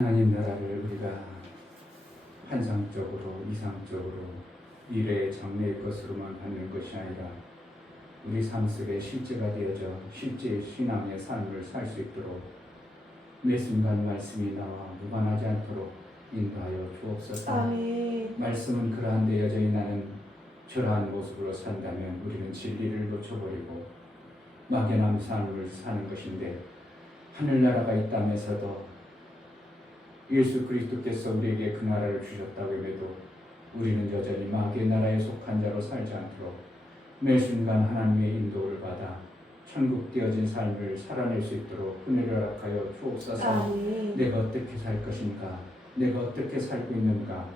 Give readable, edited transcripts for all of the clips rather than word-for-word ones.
하나님 나라를 우리가 환상적으로 이상적으로 미래의 장래의 것으로만 받는 것이 아니라 우리 삶 속에 실제가 되어져 실제 신앙의 삶을 살 수 있도록 매 순간 말씀이 나와 무관하지 않도록 인도하여 주옵소서. 아멘. 말씀은 그러한데 여전히 나는 저러한 모습으로 산다면 우리는 진리를 놓쳐버리고 막연한 삶을 사는 것인데, 하늘나라가 있다면서도 예수 그리스도께서 우리에게 그 나라를 주셨다고 해도 우리는 여전히 마귀의 나라에 속한 자로 살지 않도록 매 순간 하나님의 인도를 받아 천국 되어진 삶을 살아낼 수 있도록 은혜를 허락하여 주옵소서. 아멘. 내가 어떻게 살 것인가, 내가 어떻게 살고 있는가,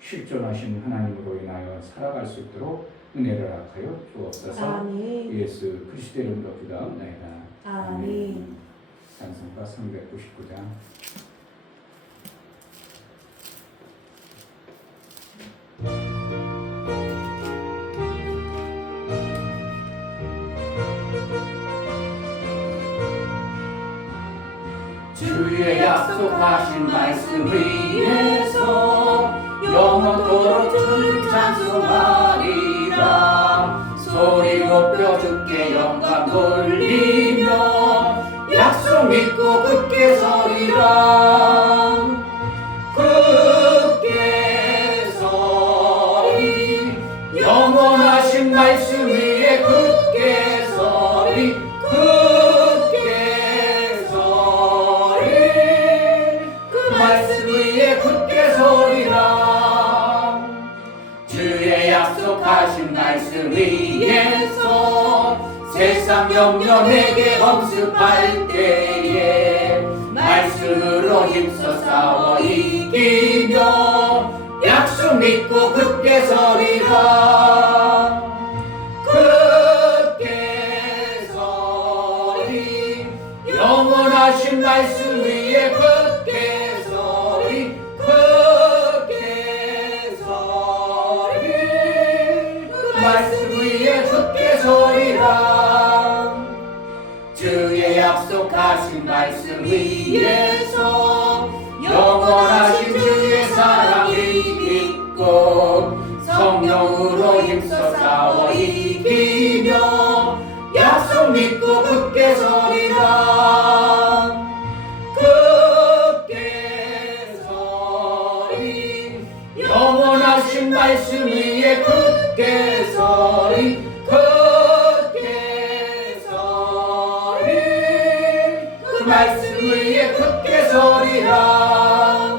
실존하신 하나님으로 인하여 살아갈 수 있도록 은혜를 허락하여 주옵소서. 아멘. 예수 그리스도의 이름으로 기도하옵나이다. 아멘. 찬송가 399장. 주의 약속하신 말씀 위에서 영원토록 주를 찬송하리라. 소리 높여 주께 영광 돌리며 약속 믿고 굳게 서리라. 굳게 서리, 영원하신 말씀 위에 굳게 서리. 굳게 서리, 그 말씀 위에 굳게 서리라. 주의 약속하신 말씀 위에서 세상 염려 내게 엄습할 때에 말씀으로 힘써 싸워 이기며 약속 믿고 굳게 서리라. 굳게 서리, 영원하신 말씀 위에 굳게 서리. 굳게 서리, 그 말씀 위에 굳게 서리라. 주의 약속하신 말씀 위에서 영원하신 주의 사랑을 믿고 성령으로 힘써 싸워 이기며 약속 믿고 굳게 서리라. 굳게 서리, 영원하신 말씀 위에 굳게 서리. 굳게 서리, 그 말씀 위에 굳게 서리라.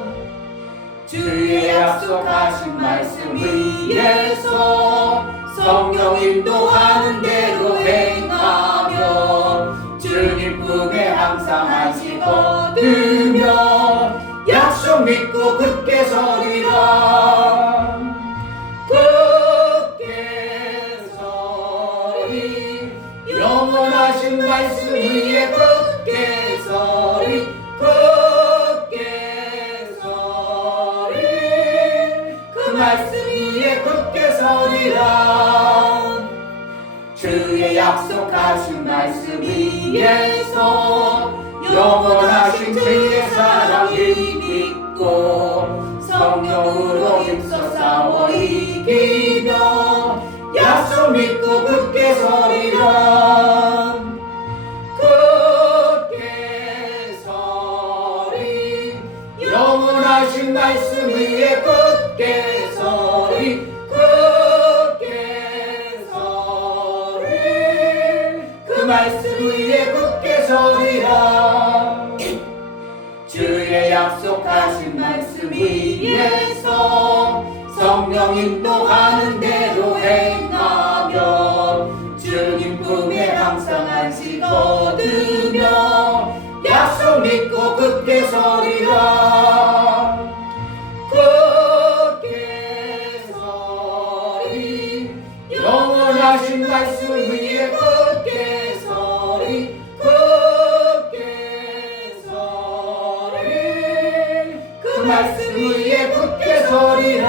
주의 약속하신 말씀 위에서 성령 인도하는 대로 행하며 주님 품에 항상 안식 얻으며 약속 믿고 굳게 서리라. 굳게 서리, 영원하신 말씀 위에 굳게 서리. 굳게 서리, 그 말씀 위에 굳게 서리라. 주의 약속하신 말씀 위에서 영원하신 주의 사랑을 믿고 성령으로 힘써 싸워 이기며 약속 믿고 굳게 서리라. 굳게 서리, 영원하신 말씀 위에 굳게 서리. 굳게 서리, 그 말씀 위에 굳게 서리라. 주의 약속하신 말씀 위에서 성령 인도하는 대로 행하며 주님 품에 항상 안식 얻으며 약속 믿고 굳게 서리라. 굳게 서리, 영원하신 말씀 위에 굳게 서리. 굳게 서리, 그 말씀 위에 굳게 서리라.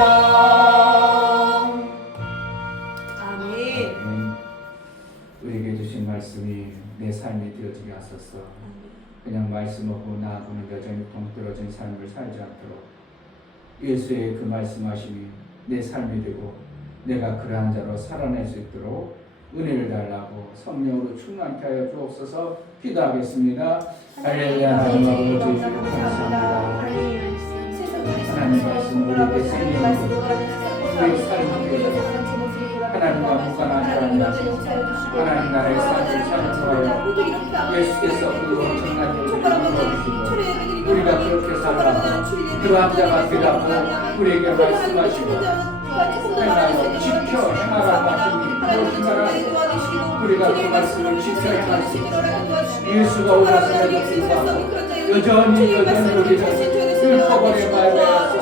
아멘. 우리에게 주신 말씀이 내 삶이 되어지게 하소서. 그냥 말씀하고 나하고는 여전히 동떨어진 삶을 살지 않도록 예수의 그 말씀하심이 내 삶이 되고 내가 그러한 자로 살아낼 수 있도록 은혜를 달라고 성령으로 충만케 하여 주옵소서. 기도하겠습니다. 할렐루야. 하나님 아버지 감사합니다. 하나님 말씀 우리에게 생명이고 우리의 삶이 되어 하나님과 무관한 사람이 하나님 나라의 삶을 살아가여 예수께서 그 엄청난 일을 이루어주시고 우리가 그렇게 살아가고 그러한 자가 되라고 우리에게 말씀하시고 행하여 지켜 행하라고 하시니 무엇인가라 우리가 그 말씀을 지켜 행할 수 있고 예수가 오셨음에도 불구하고 여전히 우리는 율법 아래 말하여서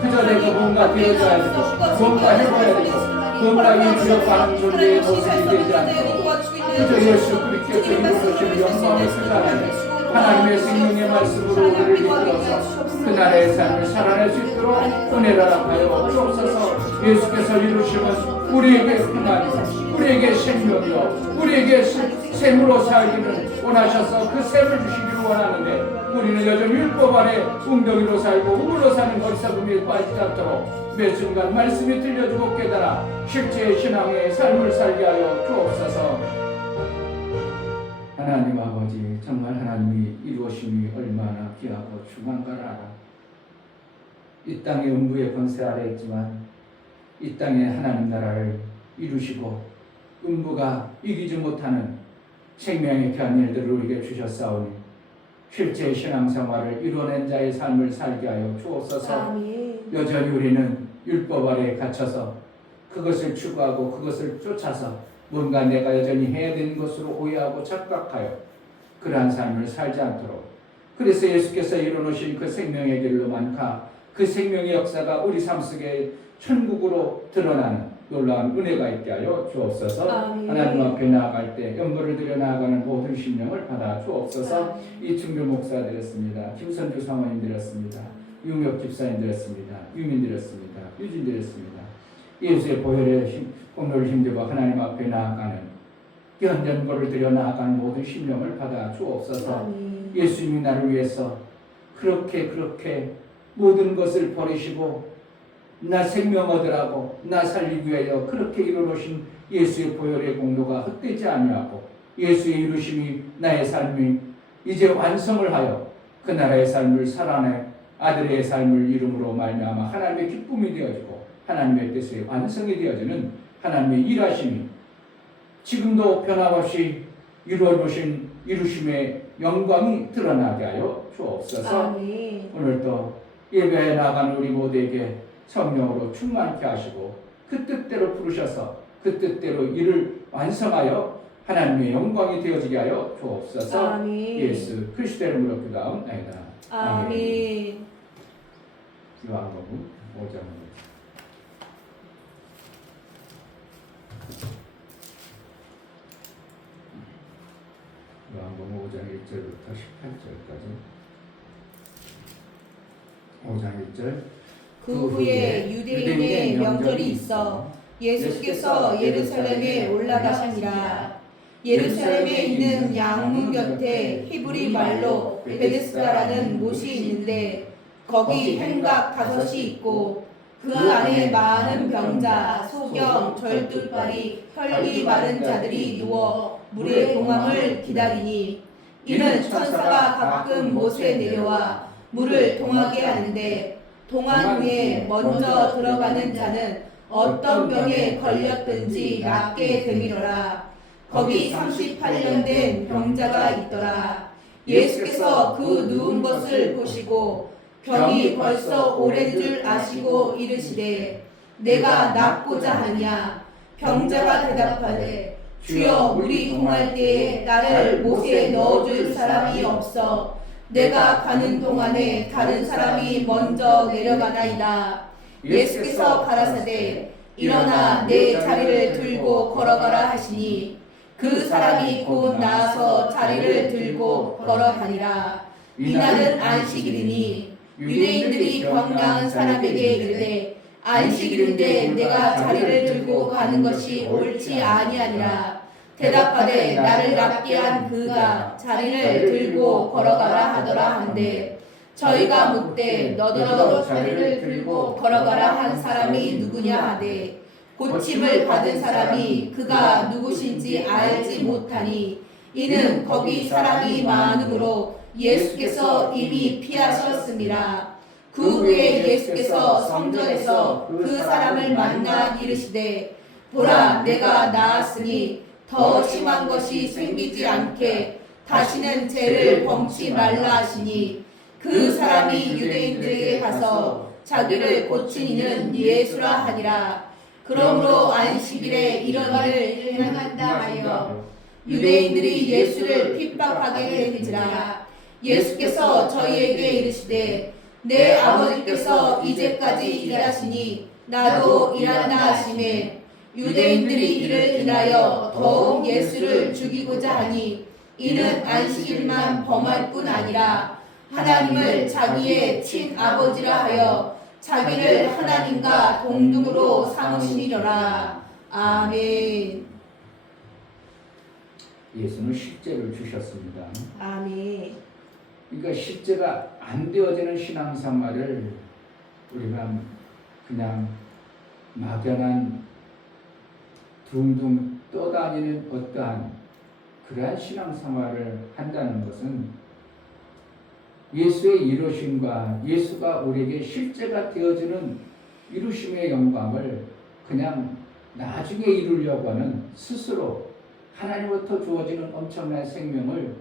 그저 내가 뭔가 되어줘야 되고 뭔가 해봐야 되고 뭔가 인격하는 존재의 모습이 되지 않고 그저 예수 그리스도께서 이루어주시는 영광을 생각하며 하나님의 생명의 말씀으로 우리를 이끌어서 그 나라의 삶을 살아낼 수 있도록 은혜를 하여 주옵소서. 예수께서 이루시면 우리에게 평안이요 우리에게 생명이요 우리에게 샘으로 살기를 원하셔서 그 샘을 주시기를 원하는데 우리는 여전히 율법 아래 웅덩이로 살고 우물로 사는 어리석음에 빠지지 않도록 매 순간 말씀이 들려주고 깨달아 실제 신앙의 삶을 살게 하여 주옵소서. 하나님 아버지 정말 하나님이 이루어심이 얼마나 귀하고 중요한가를 알아. 이 땅의 음부의 권세 아래 있지만 이 땅에 하나님 나라를 이루시고 음부가 이기지 못하는 생명의 귀한 일들을 우리에게 주셨사오니 실제 신앙생활을 이뤄낸 자의 삶을 살게 하여 주옵소서. 여전히 우리는 율법 아래에 갇혀서 그것을 추구하고 그것을 쫓아서 뭔가 내가 여전히 해야 되는 것으로 오해하고 착각하여 그러한 삶을 살지 않도록 그래서 예수께서 이뤄놓으신 그 생명의 길로만 가 그 생명의 역사가 우리 삶 속에 천국으로 드러나는 놀라운 은혜가 있게 하여 주옵소서. 하나님 앞에 나아갈 때 연보를 드려 나아가는 모든 심령을 받아 주옵소서. 이충규 목사 드렸습니다. 김선주 사모님 드렸습니다. 유명 집사님 드렸습니다. 유민 드렸습니다. 유진 드렸습니다. 예수의 보혈의 공로를 힘입어 하나님 앞에 나아가는 귀한 연보를 드려 나아가는 모든 심령을 받아 주옵소서. 예수님이 나를 위해서 그렇게 모든 것을 버리시고 나 생명 얻으라고 나 살리기 위하여 그렇게 이루어놓으신 예수의 보혈의 공로가 헛되지 아니하고 예수의 이루심이 나의 삶이 이제 완성을 하여 그 나라의 삶을 살아내 아들의 삶을 이름으로 말미암아 하나님의 기쁨이 되어지고 하나님의 뜻의 완성이 되어지는 하나님의 일하심이 지금도 변함없이 이루어놓으신 이루심의 영광이 드러나게 하여 주옵소서. 오늘도 예배에 나가는 우리 모두에게 성령으로 충만케 하시고 그 뜻대로 부르셔서 그 뜻대로 일을 완성하여 하나님의 영광이 되어지게 하여 주옵소서. 예수 그리스도의 이름으로 기도하옵나이다. 아멘. 요한복음 5장 요한복음 5장 1절부터 18절까지 5장 1절 그 후에 유대인의 명절이 있어 예수께서 예루살렘에 올라가시니라. 예루살렘에 있는 양문 곁에 히브리 말로 베데스다라는 못이 있는데 거기 행각 5이 있고 그 안에 많은 병자, 소경, 절뚝발이, 혈기 마른 자들이 누워 물의 동함을 기다리니 이는 천사가 가끔 못에 내려와 물을 동하게 하는데 동한 후에 먼저 들어가는 자는 어떤 병에 걸렸든지 낫게 되리로라. 거기 38년 된 병자가 있더라. 예수께서 그 누운 것을 보시고 병이 벌써 오랜 줄 아시고 이르시되 내가 낫고자 하냐. 병자가 대답하되 주여 우리 동할 때에 나를 못에 넣어줄 사람이 없어 내가 가는 동안에 다른 사람이 먼저 내려가나이다. 예수께서 가라사대 일어나 내 자리를 들고 걸어가라 하시니 그 사람이 곧 나아서 자리를 들고 걸어가니라. 이날은 안식일이니 유대인들이 병 나은 사람에게 이르되 안식일인데 내가 자리를 들고 가는 것이 옳지 아니하니라. 대답하되 나를 낫게 한 그가 자리를 들고 걸어가라 하더라 한데 저희가 묻되 너더러 자리를 들고 걸어가라 한 사람이 누구냐 하되 고침을 받은 사람이 그가 누구신지 알지 못하니 이는 거기 사람이 많으므로 예수께서 이미 피하셨습니다. 그 후에 예수께서 성전에서 그 사람을 만나 이르시되 보라 내가 나았으니 더 심한 것이 생기지 않게 다시는 죄를 범치 말라 하시니 그 사람이 유대인들에게 가서 자기를 고친 이는 예수라 하니라. 그러므로 안식일에 이런 일을 행한다 하여 유대인들이 예수를 핍박하게 되는지라. 예수께서 저희에게 이르시되 내 아버지께서 이제까지 일하시니 나도 일한다 하시매 유대인들이 이를 인하여 더욱 예수를 죽이고자 하니 이는 안식일만 범할 뿐 아니라 하나님을 자기의 친아버지라 하여 자기를 하나님과 동등으로 삼으시니라. 아멘. 예수는 십제를 주셨습니다. 아멘. 그러니까 십제가 안 되어지는 신앙생활을 우리가 그냥 막연한 둥둥 떠다니는 어떠한 그러한 신앙생활을 한다는 것은 예수의 이루심과 예수가 우리에게 실제가 되어지는 이루심의 영광을 그냥 나중에 이루려고 하는 스스로 하나님으로부터 주어지는 엄청난 생명을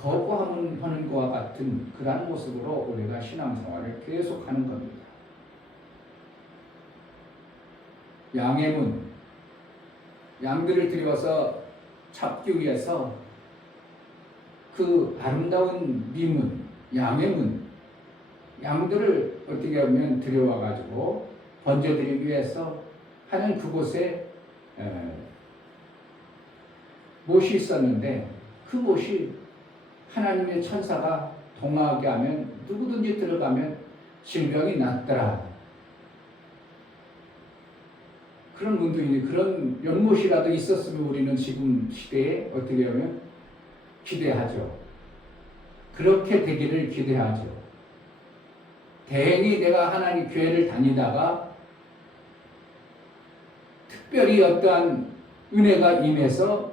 거부하는 것과 같은 그러한 모습으로 우리가 신앙생활을 계속하는 겁니다. 양의 문, 양들을 들여서 잡기 위해서 그 아름다운 미문, 양의 문, 양들을 어떻게 하면 들여와가지고 번제드리기 위해서 하는 그곳에 못이 있었는데 그 못이 하나님의 천사가 동하게 하면 누구든지 들어가면 질병이 낫더라. 그런 분들이 그런 연못이라도 있었으면 우리는 지금 시대에 어떻게 하면 기대하죠. 그렇게 되기를 기대하죠. 다행히 내가 하나님 교회를 다니다가 특별히 어떠한 은혜가 임해서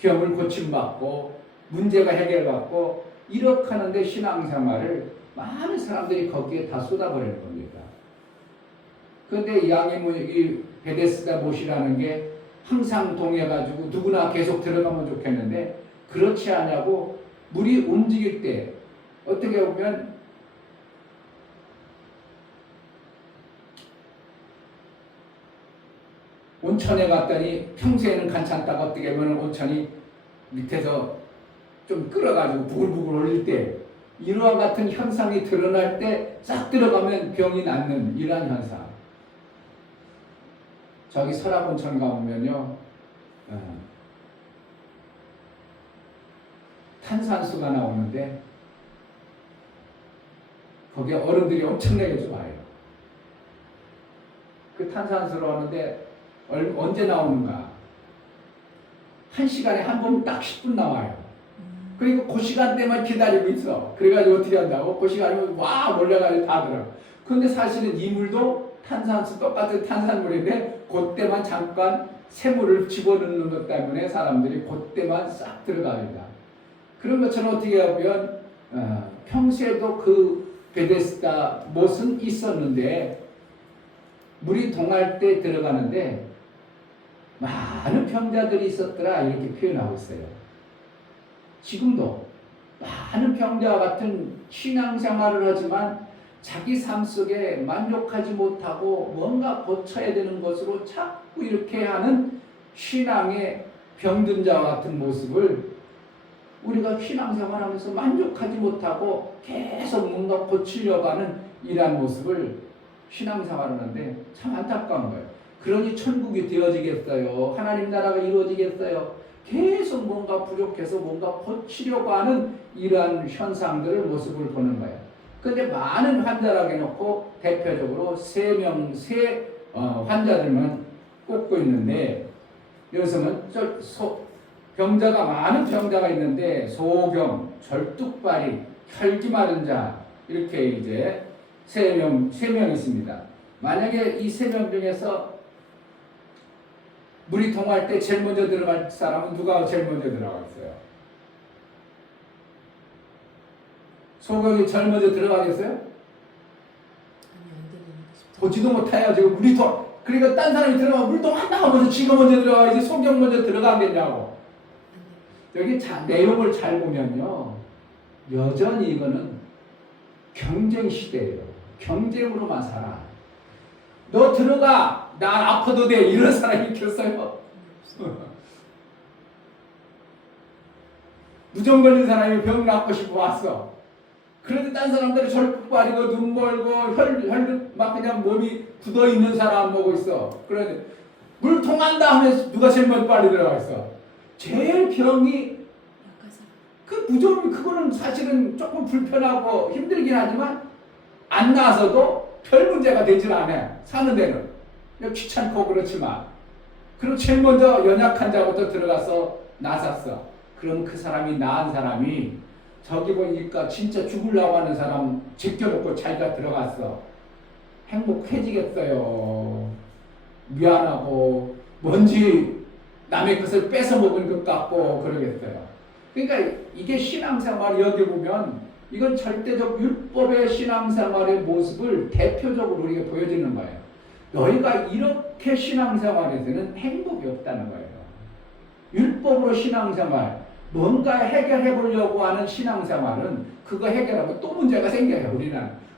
병을 고침받고 문제가 해결받고 이렇게 하는데 신앙생활을 많은 사람들이 거기에 다 쏟아버리는 겁니다. 그런데 양의 이 베데스다 못이라는 게 항상 동해가지고 누구나 계속 들어가면 좋겠는데 그렇지 않냐고 물이 움직일 때 어떻게 보면 온천에 갔더니 평소에는 괜찮다가 어떻게 보면 온천이 밑에서 좀 끓어가지고 부글부글 올릴 때 이러한 같은 현상이 드러날 때 싹 들어가면 병이 낫는 이러한 현상. 저기 설악온천 가보면요 탄산수가 나오는데 거기에 얼음들이 엄청나게 좋아요. 그 탄산수로 하는데 언제 나오는가? 1시간에 한 번 딱 10분 나와요. 그리고 그 시간대만 기다리고 있어. 그래가지고 어떻게 한다고? 그 시간이면 와 몰려가지고 다 들어. 근데 사실은 이 물도 탄산수 똑같은 탄산물인데 그때만 잠깐 새물을 집어넣는 것 때문에 사람들이 그때만 싹 들어갑니다. 그런 것처럼 어떻게 하면 평소에도 그 베데스다 못은 있었는데 물이 동할 때 들어가는데 많은 병자들이 있었더라 이렇게 표현하고 있어요. 지금도 많은 병자와 같은 신앙생활을 하지만 자기 삶 속에 만족하지 못하고 뭔가 고쳐야 되는 것으로 자꾸 이렇게 하는 신앙의 병든 자와 같은 모습을 우리가 신앙생활하면서 만족하지 못하고 계속 뭔가 고치려고 하는 이러한 모습을 신앙생활하는데 참 안타까운 거예요. 그러니 천국이 되어지겠어요? 하나님 나라가 이루어지겠어요? 계속 뭔가 부족해서 뭔가 고치려고 하는 이러한 현상들을 모습을 보는 거예요. 그런데 많은 환자라고 해놓고 대표적으로 세 환자들만 꼽고 있는데 여기서는 병자가 많은 병자가 있는데 소경, 절뚝발이, 혈기 마른 자 이렇게 이제 세 명 있습니다. 만약에 이 세 명 중에서 물이 통할 때 제일 먼저 들어갈 사람은 누가 제일 먼저 들어가겠어요? 소경이 제일 먼저 들어가겠어요? 보지도 못해요. 지금 물이 그러니까 딴 사람이 들어가면 물통 안 나가면서 지가 먼저 들어가야지 소경 먼저 들어가겠냐고. 여기 내용을 잘 보면요, 여전히 이거는 경쟁 시대예요. 경쟁으로만 살아. 너 들어가, 나 아파도 돼, 이런 사람이 있겠어요? 무정 걸린 사람이 병 낫고 싶어 왔어. 그런데 딴 사람들은 절뚝발이고 눈 멀고 혈 막 그냥 몸이 굳어 있는 사람 보고 있어. 그런데 물 통한다 하면 누가 제일 먼저 빨리 들어가 있어? 제일 병이 그 무좀 그거는 사실은 조금 불편하고 힘들긴 하지만 안 나서도 별 문제가 되질 않아. 사는 데는 귀찮고 그렇지만 그럼 제일 먼저 연약한 자부터 들어가서 나섰어. 그럼 그 사람이 나은 사람이 저기 보니까 진짜 죽으려고 하는 사람 제껴놓고 자기가 들어갔어. 행복해지겠어요. 미안하고 뭔지 남의 것을 뺏어 먹은 것 같고 그러겠어요. 그러니까 이게 신앙생활 여기 보면 이건 절대적 율법의 신앙생활의 모습을 대표적으로 우리가 보여주는 거예요. 너희가 이렇게 신앙생활에서는 행복이 없다는 거예요. 율법으로 신앙생활, 뭔가 해결해 보려고 하는 신앙생활은 그거 해결하고 또 문제가 생겨요.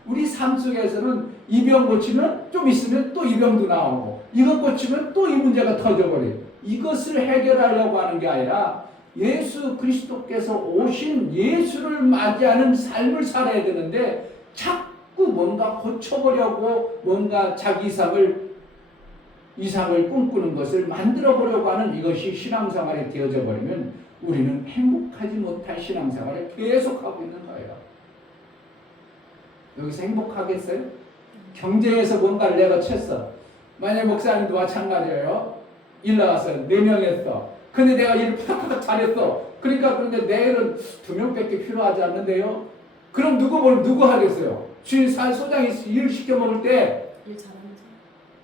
우리 삶 속에서는 이 병 고치면 좀 있으면 또 이 병도 나오고 이것 고치면 또 이 문제가 터져버려요. 이것을 해결하려고 하는 게 아니라 예수 그리스도께서 오신 예수를 맞이하는 삶을 살아야 되는데 자꾸 뭔가 고쳐보려고 뭔가 자기 이상을 꿈꾸는 것을 만들어 보려고 하는 이것이 신앙생활에 되어져 버리면 우리는 행복하지 못할 신앙생활을 계속하고 있는 거예요. 여기서 행복하겠어요? 경쟁에서 뭔가를 내가 쳤어. 만약 목사님도 마찬가지예요. 일 나가서 4명 했어. 근데 내가 일을 팍팍 잘했어. 그런데 내일은 2명밖에 필요하지 않는데요. 그럼 누구 하겠어요? 주인 소장이 일 시켜 먹을 때 일 잘하는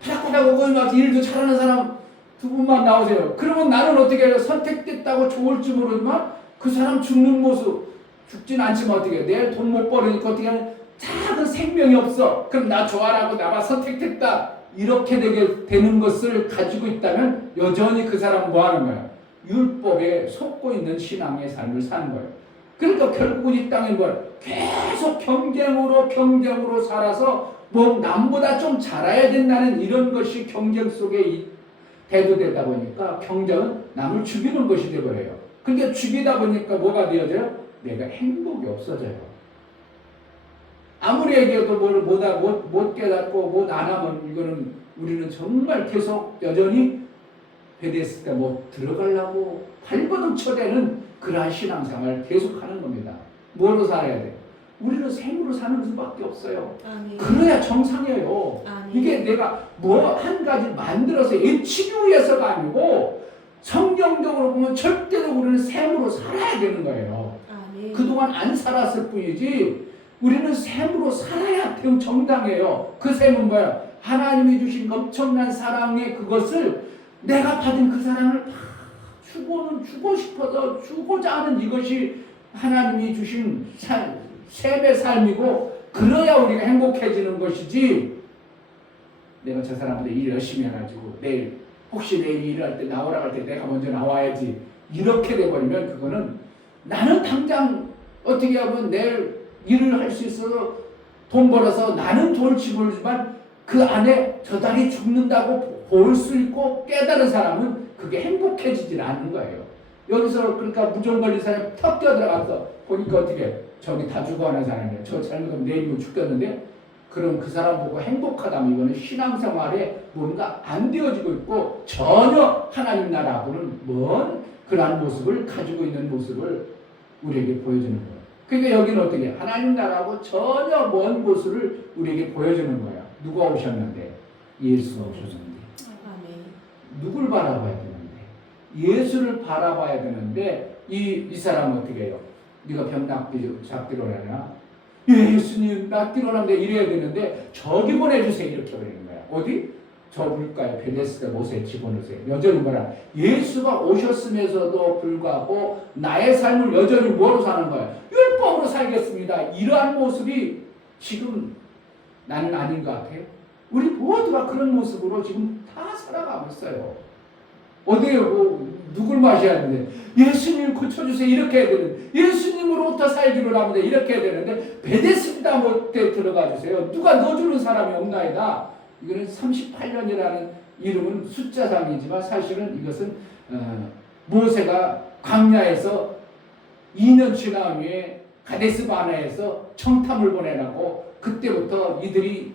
팍팍하고 거기 와서 일도 잘하는 사람 2분만 나오세요. 그러면 나는 어떻게 해요? 선택됐다고 좋을지 모르지만 그 사람 죽는 모습, 죽진 않지만 어떻게 해? 내일 돈 못 벌으니까 어떻게 하냐? 작은 생명이 없어. 그럼 나 좋아라고 나가 선택됐다. 이렇게 되는 것을 가지고 있다면 여전히 그 사람은 뭐 하는 거야? 율법에 속고 있는 신앙의 삶을 사는 거예요. 그러니까 결국은 이 땅에 계속 경쟁으로 살아서 뭐 남보다 좀 잘해야 된다는 이런 것이 경쟁 속에 대두되다 보니까 경쟁은 남을 죽이는 것이 되어버려요. 근데 죽이다 보니까 뭐가 되어져요? 내가 행복이 없어져요. 아무리 얘기해도 못 깨닫고 못 안 하면 이거는 우리는 정말 계속 여전히 베데스다 못 들어가려고 발버둥 쳐대는 그러한 신앙생활을 계속하는 겁니다. 뭐로 살아야 돼? 우리는 생으로 사는 수밖에 없어요. 아멘. 그래야 정상이에요. 아멘. 이게 내가 한 가지 만들어서 애치기 위해서가 아니고 성경적으로 보면 절대로 우리는 샘으로 살아야 되는 거예요. 아멘. 그동안 안 살았을 뿐이지 우리는 샘으로 살아야 정당해요. 그 샘은 뭐야? 하나님이 주신 엄청난 사랑의 그것을 내가 받은 그 사랑을 주고 싶어서 주고자 하는 이것이 하나님이 주신 샘의 삶이고 그래야 우리가 행복해지는 것이지 내가 저 사람한테 일 열심히 해가지고 혹시 내일 일을 할 때 나오라고 할 때 내가 먼저 나와야지 이렇게 돼버리면 그거는 나는 당장 어떻게 하면 내일 일을 할 수 있어서 돈 벌어서 나는 돈을 모르지만 그 안에 저 달이 죽는다고 볼 수 있고 깨달은 사람은 그게 행복해지질 않는 거예요. 여기서 그러니까 무좀 걸린 사람이 턱 뛰어들어가서 보니까 어떻게 저기 다 죽어가는 사람이에요. 저 잘못하면 내일이면 죽겠는데 그럼 그 사람 보고 행복하다면 이거는 신앙생활에 뭔가 안 되어지고 있고 전혀 하나님 나라하고는 먼 그러한 모습을 가지고 있는 모습을 우리에게 보여주는 거예요. 그러니까 여기는 어떻게 하나님 나라하고 전혀 먼 모습을 우리에게 보여주는 거야. 누가 오셨는데? 예수가 오셨는데. 아멘. 누굴 바라봐야 되는데? 예수를 바라봐야 되는데 이 사람은 어떻게 해요? 네가 병 낫기로 하냐? 예, 예수님 낫기로 하는데 이래야 되는데 저기 보내주세요 이렇게 버리는 거야. 어디? 저 물가에 베데스다 못에 집어넣으세요. 여전히 뭐라? 예수가 오셨음에서도 불구하고 나의 삶을 여전히 뭐로 사는 거야? 율법으로 살겠습니다. 이러한 모습이 지금 나는 아닌 것 같아요. 우리 모두가 그런 모습으로 지금 다 살아가고 있어요. 어디에 누굴 마셔야 되는데 예수님 고쳐주세요 이렇게 해야 되는데 예수님으로부터 살기로 합니다 이렇게 해야 되는데 베데스다 못에 들어가 주세요. 누가 넣어주는 사람이 없나이다. 이거는 38년이라는 이름은 숫자상이지만 사실은 이것은 모세가 광야에서 2년 지난 후에 가데스 바네에서 청탐을 보내라고 그때부터 이들이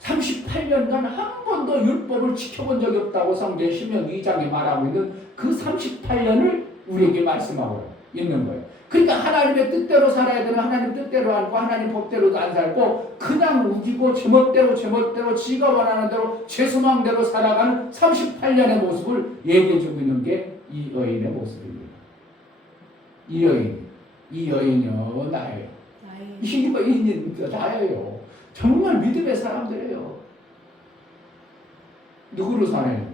38년간 한 번도 율법을 지켜본 적이 없다고 성경 신명기 2장에 말하고 있는 그 38년을 우리에게 말씀하고 있는 거예요. 그러니까 하나님의 뜻대로 살아야 되는 하나님 뜻대로 하고 하나님 법대로도 안 살고 그냥 우기고 제멋대로 지가 원하는 대로 제 소망대로 살아가는 38년의 모습을 얘기해주고 있는 게 이 여인의 모습입니다. 이 여인이요 나예요. 이 여인이 나예요. 정말 믿음의 사람들이에요. 누구로 살아야 돼?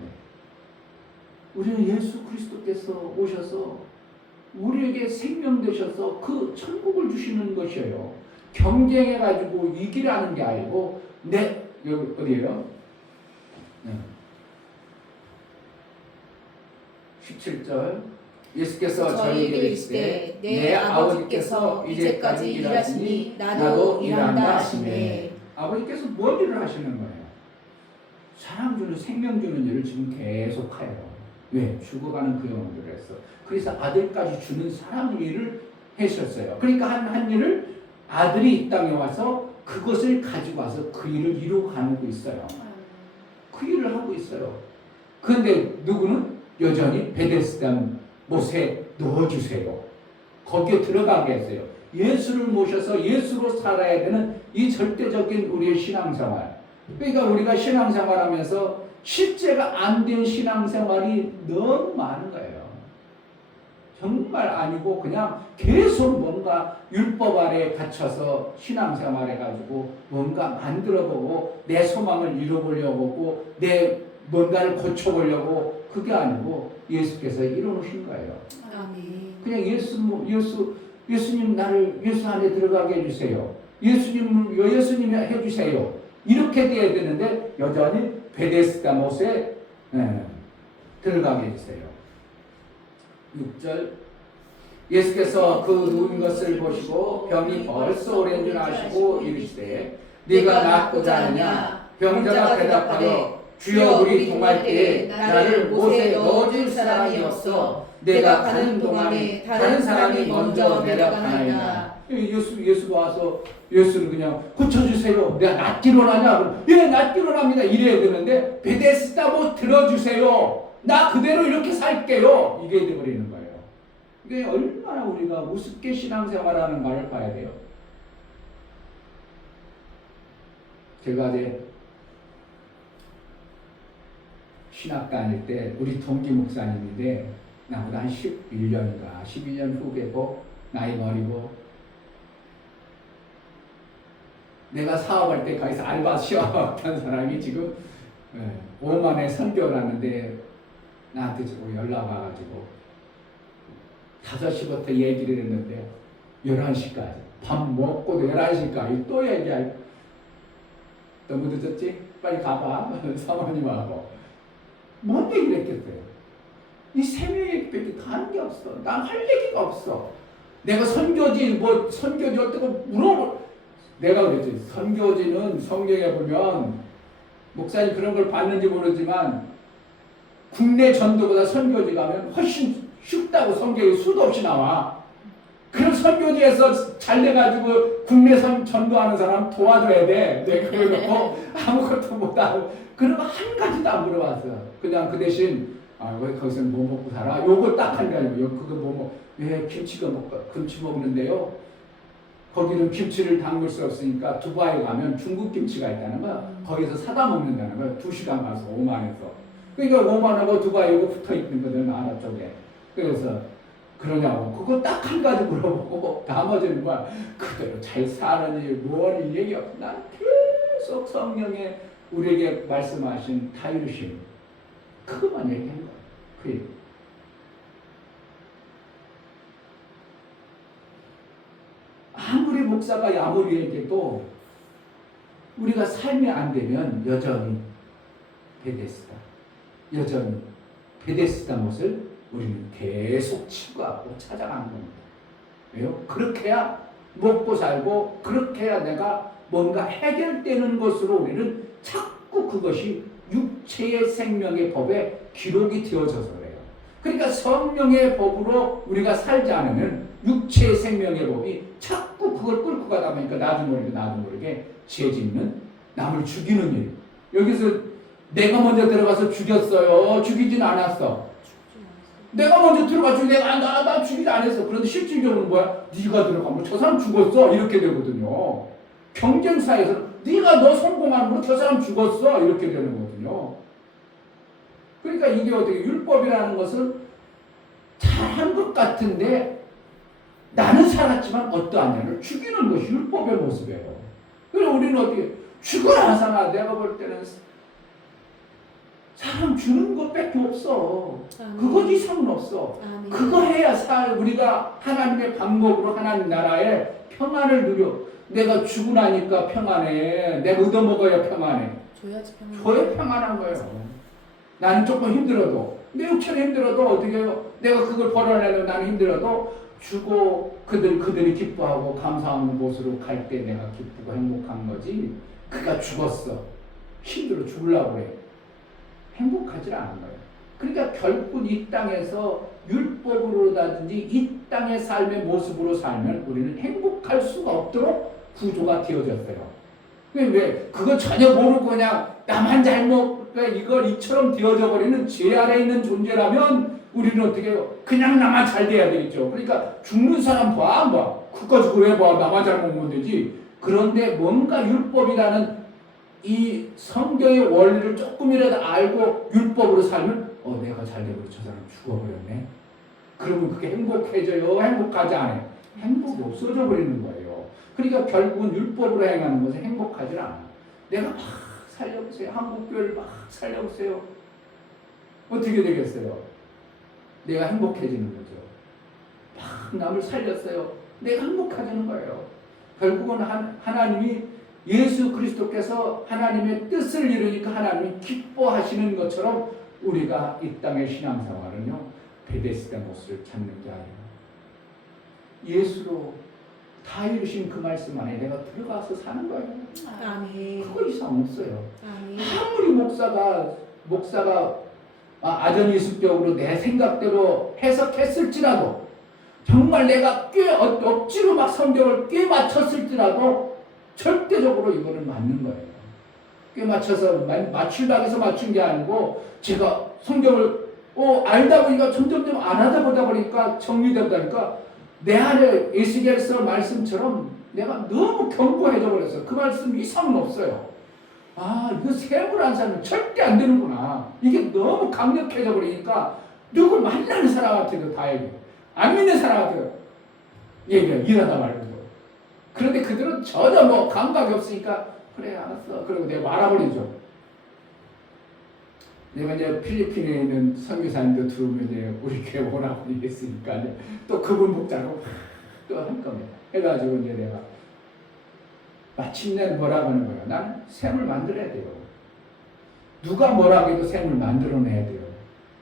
우리는 예수 그리스도께서 오셔서 우리에게 생명 되셔서 그 천국을 주시는 것이에요. 경쟁해가지고 이기라는 게 아니고 여기 어디에요? 17절 예수께서 저희에게 이르시되 내 아버지께서 이제까지 일하시니 나도 일한다 하시네. 아버지께서 뭘 일을 하시는 거예요? 사람 주는 생명 주는 일을 지금 계속해요. 왜? 죽어가는 그 영혼들을 했어. 그래서 아들까지 주는 사람 일을 하셨어요. 그러니까 한 일을 아들이 이 땅에 와서 그것을 가지고 와서 그 일을 이루고 가고 있어요. 그 일을 하고 있어요. 그런데 누구는 여전히 베데스다 못에 넣어주세요. 거기에 들어가게 했어요. 예수를 모셔서 예수로 살아야 되는 이 절대적인 우리의 신앙생활. 그러니까 우리가 신앙생활하면서 실제가 안 된 신앙생활이 너무 많은 거예요. 정말 아니고 그냥 계속 뭔가 율법 아래에 갇혀서 신앙생활 해가지고 뭔가 만들어보고 내 소망을 이뤄보려고 하고 내 뭔가를 고쳐보려고 그게 아니고 예수께서 이뤄놓으신 거예요. 아멘. 그냥 예수님 나를 예수 안에 들어가게 해주세요. 예수님이 해주세요. 이렇게 돼야 되는데 여전히 베데스다 못에 들어가게 해주세요. 6절 예수께서 그 누운 것을 보시고 병이 벌써 오랜 줄 아시고 이르시되 네가 낫고자 하느냐? 병자가 대답하되 주여 우리 동할 때에 나를 못에 넣어줄 사람이 없어 내가 가는 동안에 다른 사람이 먼저 내려가나이다. 예수가 와서 예수는 그냥 고쳐주세요. 내가 낫기로 하냐? 예, 낫기로 합니다. 이래야 되는데 베데스다 못 들어주세요. 나 그대로 이렇게 살게요. 이게 돼버리는 거예요. 이게 얼마나 우리가 우습게 신앙생활하는 말을 봐야 돼요. 제가 이제 신학 다닐 때 우리 동기 목사님인데 나보다 한 11년인가 12년 후배고 나이 어리고 내가 사업할 때 거기서 알바 시험했던 사람이 지금 오만에 선교를 하는데 나한테 자꾸 연락 와가지고 5시부터 얘기를 했는데 11시까지 밥 먹고도 11시까지 또 얘기할 너무 늦었지? 빨리 가봐 사모님하고 뭔 얘기를 했겠어요? 이 세 명에게 가는 게 없어. 난 할 얘기가 없어. 내가 선교지 어떻게 물어볼 내가 그랬지. 선교지는 성경에 보면 목사님 그런 걸 봤는지 모르지만 국내 전도보다 선교지 가면 훨씬 쉽다고 성경에 수도 없이 나와. 그럼 선교지에서 잘 돼가지고 국내 전도하는 사람 도와줘야 돼. 내가 그래놓고 아무것도 못하고 그러면 한 가지도 안 물어봤어. 그냥 그 대신 왜 거기서 뭐 먹고 살아? 요거 딱 한 게 아니고 그거 왜 김치 먹는데요? 거기는 김치를 담글 수 없으니까 두바이 가면 중국 김치가 있다는 거야. 거기서 사다 먹는다는 거야. 2시간 가서 오만에서. 그러니까 오만하고 두바이고 붙어 있는 거든 아랍 쪽에. 그래서 그러냐고 그거 딱 한 가지 물어보고 나머지는 뭐 그대로 잘 사느니 뭐니 얘기 없어. 난 계속 성령에 우리에게 말씀하신 타이르심 그것만 얘기한 거야. 그 얘기. 아무리 목사가 아무리 얘기해도 우리가 삶이 안 되면 여전히 베데스다. 여전히 베데스다 못을 우리는 계속 치고하고 찾아가는 겁니다. 왜요? 그렇게 해야 먹고 살고 그렇게 해야 내가 뭔가 해결되는 것으로 우리는 자꾸 그것이 육체의 생명의 법에 기록이 되어져서 그래요. 그러니까 성령의 법으로 우리가 살지 않으면 육체의 생명의 법이 자꾸 그걸 끌고 가다 보니까 나도 모르게 죄 짓는 남을 죽이는 일. 여기서 내가 먼저 들어가서 죽였어요. 죽이진 않았어. 내가 먼저 들어가서 나 죽이지 않았어. 그런데 실질적으로는 뭐야? 네가 들어가면 저 사람 죽었어. 이렇게 되거든요. 경쟁사에서 네가 너 성공하면 저 사람 죽었어. 이렇게 되는 거거든요. 그러니까 이게 어떻게 율법이라는 것은 잘한 것 같은데 나는 살았지만 어떠하냐를 죽이는 것이 율법의 모습이에요. 그래서 우리는 어떻게 죽어라 사나 내가 볼 때는 사람 주는 것밖에 없어. 그것 이상은 없어. 아멘. 그거 해야 우리가 하나님의 방법으로 하나님 나라의 평안을 누려. 내가 주고 나니까 평안해. 내가 얻어먹어야 평안해. 줘야지 평안. 줘야 평안한 거예요. 나는 조금 힘들어도 내 육체는 힘들어도 어떻게 해요? 내가 그걸 벌어내려면 나는 힘들어도 주고 그들이 기뻐하고 감사하는 곳으로 갈 때 내가 기쁘고 행복한 거지. 그가 죽었어. 힘들어 죽으려고 그래. 행복하지 않은 거예요. 그러니까 결국 이 땅에서 율법으로라든지 이 땅의 삶의 모습으로 살면 우리는 행복할 수가 없도록 구조가 되어졌어요. 왜? 그거 전혀 모르고 그냥 나만 잘못 이걸 이처럼 되어져 버리는 죄 아래 있는 존재라면 우리는 어떻게 해요? 그냥 나만 잘 돼야 되겠죠. 그러니까 죽는 사람 봐. 그까지 왜 봐? 나만 잘 먹으면 되지. 그런데 뭔가 율법이라는 이 성경의 원리를 조금이라도 알고 율법으로 살면 내가 잘 되고 저 사람 죽어버렸네. 그러면 그게 행복해져요? 행복하지 않아요? 행복이 없어져 버리는 거예요. 그러니까 결국은 율법으로 행하는 것은 행복하지 않아요. 내가 막 살려보세요. 한국교회를 막 살려보세요. 어떻게 되겠어요? 내가 행복해지는 거죠. 막 남을 살렸어요. 내가 행복해지는 거예요. 결국은 하나님이 예수 그리스도께서 하나님의 뜻을 이루니까 하나님이 기뻐하시는 것처럼 우리가 이 땅의 신앙생활은요 베데스다 못을 찾는 자예요. 예수로 다 이루신 그 말씀 안에 내가 들어가서 사는 거예요. 아멘. 그거 이상 없어요. 아멘. 아무리 목사가 아전인수격으로 내 생각대로 해석했을지라도 정말 내가 억지로 막 성경을 꽤 맞췄을지라도 절대적으로 이거는 맞는 거예요. 꽤 맞춰서 맞추려고 해서 맞춘 게 아니고 제가 성경을 알다 보니까 점점 안 하다 보다 보니까 정리되다 보니까 내 안에 에스겔서 말씀처럼 내가 너무 견고해져 버렸어요. 그 말씀 이상은 없어요. 이거 세불 안 사면 절대 안 되는구나. 이게 너무 강력해져 버리니까 누굴 만나는 사람한테도 다 얘기해. 안 믿는 사람한테도 얘기해. 일하다 말고. 그런데 그들은 전혀 감각이 없으니까 그래 알았어. 그리고 내가 말아버리죠. 내가 이제 필리핀에 있는 선교사님도 들어오면 이제 우리 교회 오라고 얘기했으니까 또 그분 복자로 또 할 겁니다. 해가지고 이제 내가 마침내 뭐라고 하는 거예요? 나는 샘을 만들어야 돼요. 누가 뭐라고 해도 샘을 만들어내야 돼요.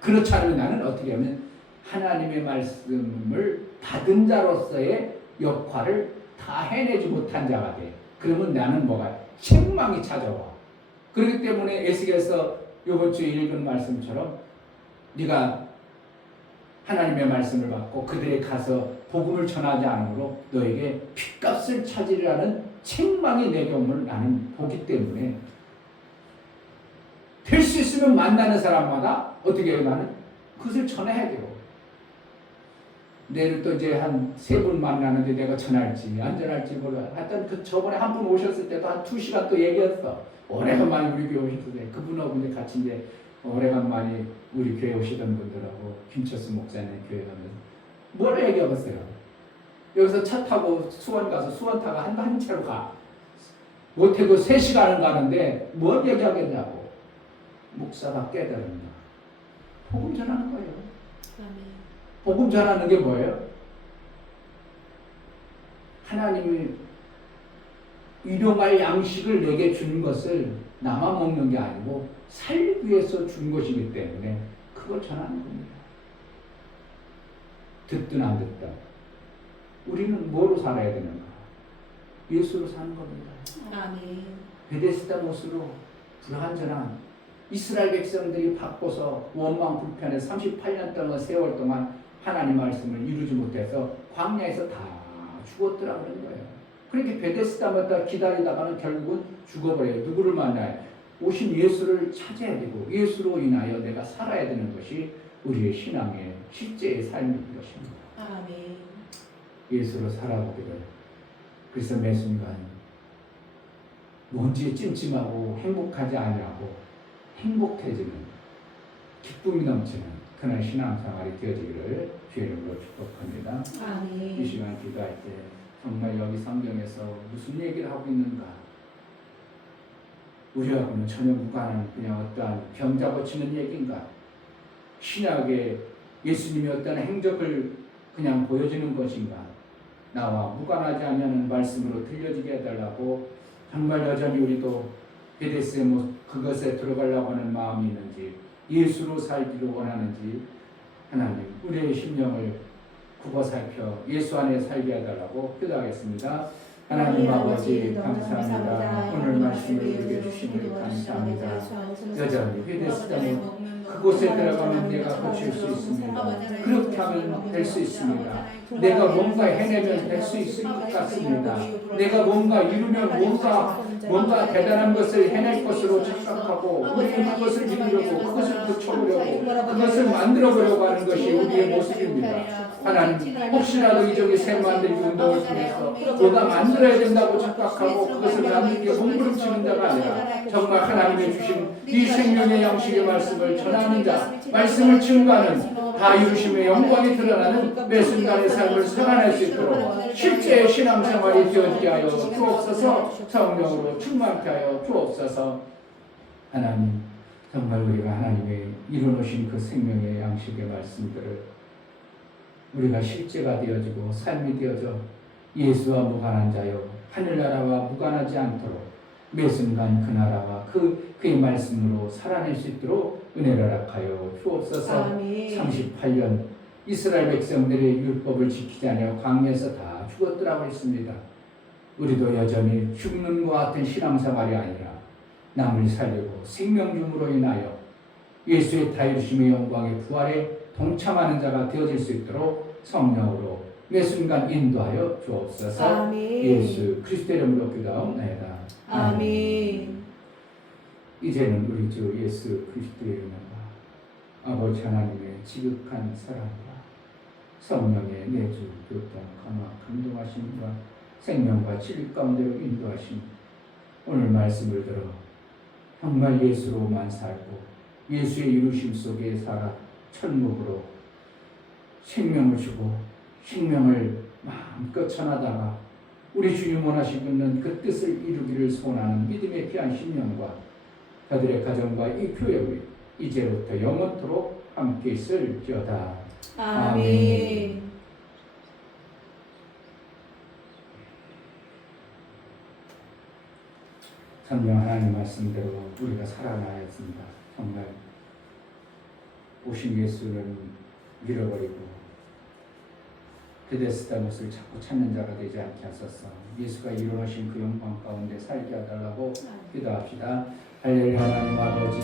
그렇지 않으면 나는 어떻게 하면 하나님의 말씀을 받은 자로서의 역할을 다 해내지 못한 자가 돼. 그러면 나는 책망이 찾아와. 그렇기 때문에 에스겔서 이번 주에 읽은 말씀처럼 네가 하나님의 말씀을 받고 그들에 가서 복음을 전하지 않으므로 너에게 핏값을 찾으리라는 책망이 내게 옴을 나는 보기 때문에 될 수 있으면 만나는 사람마다 어떻게 해요? 나는 그것을 전해야 돼요. 내일 또 이제 한 3분 만나는데 내가 전할지 안 전할지 몰라. 하여튼 저번에 한 분 오셨을 때도 한 2시간 또 얘기했어. 오래간만에 우리 교회 오셨을 때 그분하고 이제 같이 이제 오래간만에 우리 교회 오시던 분들하고 김철수 목사님 교회 가면서 뭘 얘기해봤어요. 여기서 차 타고 수원 가서 수원 타고 한 채로 가. 못해도 3시간을 가는데 뭘 얘기하겠냐고. 목사가 깨달은다. 복음 전하는 거예요. 아멘. 복음 전하는 게 뭐예요? 하나님이 일용할 양식을 내게 준 것을 나만 먹는 게 아니고 살기 위해서 준 것이기 때문에 그걸 전하는 겁니다. 듣든 안 듣든 우리는 뭐로 살아야 되는가? 예수로 사는 겁니다. 아멘. 베데스다 못으로 불완전한 이스라엘 백성들이 바꿔서 원망 불편해 38년 동안 세월 동안 하나님 말씀을 이루지 못해서 광야에서 다 죽었더라 그런 거예요. 그렇게 베데스다마다 기다리다가는 결국은 죽어버려요. 누구를 만나요? 오신 예수를 찾아야 되고 예수로 인하여 내가 살아야 되는 것이 우리의 신앙의 실제의 삶인 것입니다. 아멘. 예수로 살아보기를. 그래서 매 순간 뭔지 찜찜하고 행복하지 아니하고 행복해지는 기쁨이 넘치는 그런 신앙생활이 되어지기를 주의 이름으로 축복합니다. 이 아멘. 시간 기도할 때 정말 여기 성경에서 무슨 얘기를 하고 있는가? 우리하고는 전혀 무관한 그냥 어떠한 병자 고치는 얘기인가? 신약에 예수님이 어떤 행적을 그냥 보여주는 것인가? 나와 무관하지 않냐는 말씀으로 들려지게 해달라고 정말 여전히 우리도 베데스의 그것에 들어가려고 하는 마음이 있는지 예수로 살기를 원하는지 하나님 우리의 심령을 굽어 살펴 예수 안에 살게 해달라고 기도하겠습니다. 하나님 아버지 감사합니다. 오늘 말씀을 우리에게 주시니 감사합니다. 여전히 베데스다 그곳에 들어가면 내가 고칠 수 있습니다. 그렇게 하면 될 수 있습니다. 내가 뭔가 해내면 될 수 있을 것 같습니다. 내가 뭔가 이루면 뭔가 대단한 것을 해낼 것으로 착각하고 우리는 그것을 이루려고 그것을 고쳐보려고 그것을 만들어보려고 하는 것이 우리의 모습입니다. 하나님 혹시라도 이쪽에 새 만들기 운동을 통해서 뭐가 만들어야 된다고 착각하고 그것을 만들기에 몸부림치는 자가 아니라 정말 하나님의 주신 이 생명의 양식의 말씀을 전하는 자, 말씀을 증거하는 다 이루심의 영광이 드러나는 매 순간의 삶을 살아낼 수 있도록 실제의 신앙생활이 되어지게 하여 주옵소서. 성령으로 충만케 하여 주옵소서. 하나님 정말 우리가 하나님의 이루어놓으신 그 생명의 양식의 말씀들을 우리가 실제가 되어지고 삶이 되어져 예수와 무관한 자여 하늘나라와 무관하지 않도록 매 순간 그 나라와 그의 말씀으로 살아낼 수 있도록 은혜를 허락하여 주옵소서. 아멘. 38년 이스라엘 백성들의 율법을 지키지 않여 광야에서 다 죽었더라고 했습니다. 우리도 여전히 죽는 것 같은 신앙생활이 아니라 남을 살리고 생명줌으로 인하여 예수의 다이루심의 영광의 부활에 동참하는 자가 되어질 수 있도록 성령으로 매 순간 인도하여 주옵소서. 아멘. 예수 그리스도의 이름으로 기도하옵나이다. 아멘. 이제는 우리 주 예수 그리스도의 이름으로 아버지 하나님의 지극한 사랑과 성령의 내주 교통 강화 감동하심과 생명과 진리 가운데로 인도하심 오늘 말씀을 들어 정말 예수로만 살고 예수의 이루심 속에 살아 천국으로 생명을 주고 생명을 마음껏 전하다가 우리 주님 원하시는 그 뜻을 이루기를 소원하는 믿음의 귀한 심령과 그들의 가정과 이 교회 이제부터 영원토록 함께 있을지어다. 아멘. 성령 하나님 말씀대로 우리가 살아나야 했습니다. 정말 오신 예수는 잃어버리고 베데스다 못을 자꾸 찾는 자가 되지 않게 하소서. 예수가 이루어진 그 영광 가운데 살게 해달라고 기도합시다. 할렐루야. 하나님 아버지